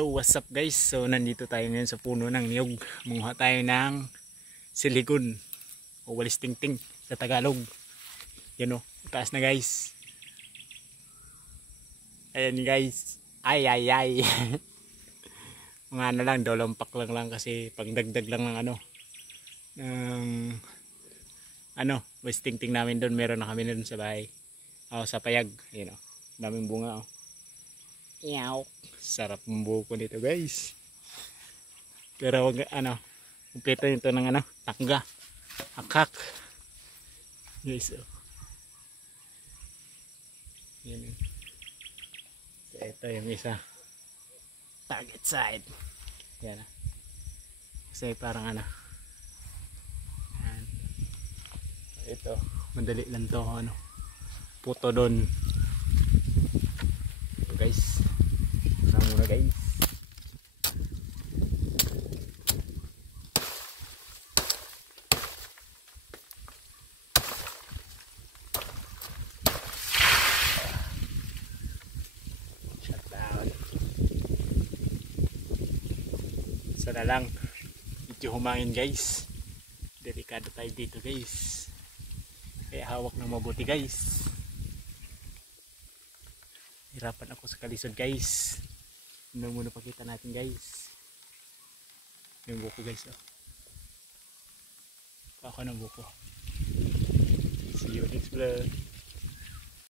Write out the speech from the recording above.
So what's up guys, so nandito tayo ngayon sa puno ng niyog. Manguha tayo ng siligon o walis tingting sa Tagalog. Yan o, taas na guys. Ayan guys, ay mga ano lang, dolampak lang kasi pagdagdag lang ng walis tingting namin doon. Meron na kami doon sa bahay, sa payag. Yan o, daming bunga o. Yaw, sarap ng buko nito guys. Pero wag kumpleto nito ng tangga, akak. Guys, oh. Yan. So, ito yung isa. Target side. Yan. Kasi parang Yan. Ito, madali lang to puto doon. So guys, muna guys. Shutdown. Sana lang medyo humangin guys. Delikado tayo dito guys. Kaya hawak ng mabuti guys. Hirapan ako sa kalisod guys. Muna pakita natin guys yung buko guys. Ako ng buko. See you next vlog.